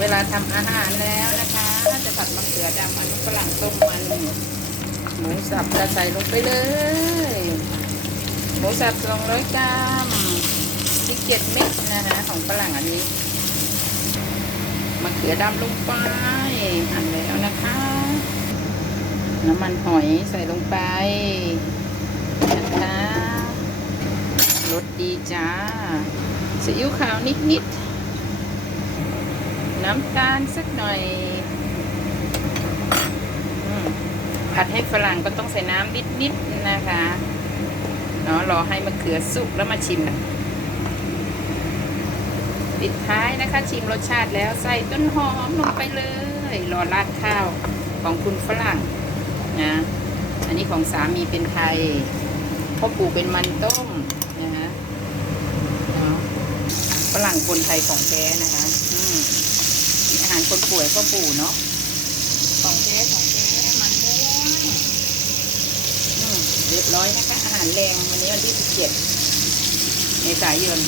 เวลาทำอาหารแล้วนะคะ จะผัดมะเขือดำมันฝรั่งต้มมันหมูสับจะใส่ลงไปเลย หมูสับสองร้อยกรัมพริกเจ็ดเม็ดนะคะของฝรั่งอันนี้มะเขือดำลงไปหั่นแล้วนะคะ น้ำมันหอยใส่ลงไปนะคะรสดีจ้าซีอิ๊วขาวนิดๆ น้ำตาลสักหน่อยอผัดให้ฝรั่งก็ต้องใส่น้ำนิดๆนะคะเนาะรอให้มะเขือสุกแล้วมาชิมปิดท้ายนะคะ ชิมรสชาติแล้วใส่ต้นหอมลงไปเลย รอราดข้าวของคุณฝรั่งนะอันนี้ของสามีเป็นไทยพ่อปู่เป็นมันต้มนะคะเนาะฝรั่งคนไทยของแท้นะคะ คนป่วยก็ปู่เนาะของแท้ของแท้มันม่วงอืมเรียบร้อยนะคะ อาหารแรงวันนี้วันที่สิบเจ็ดเมษายน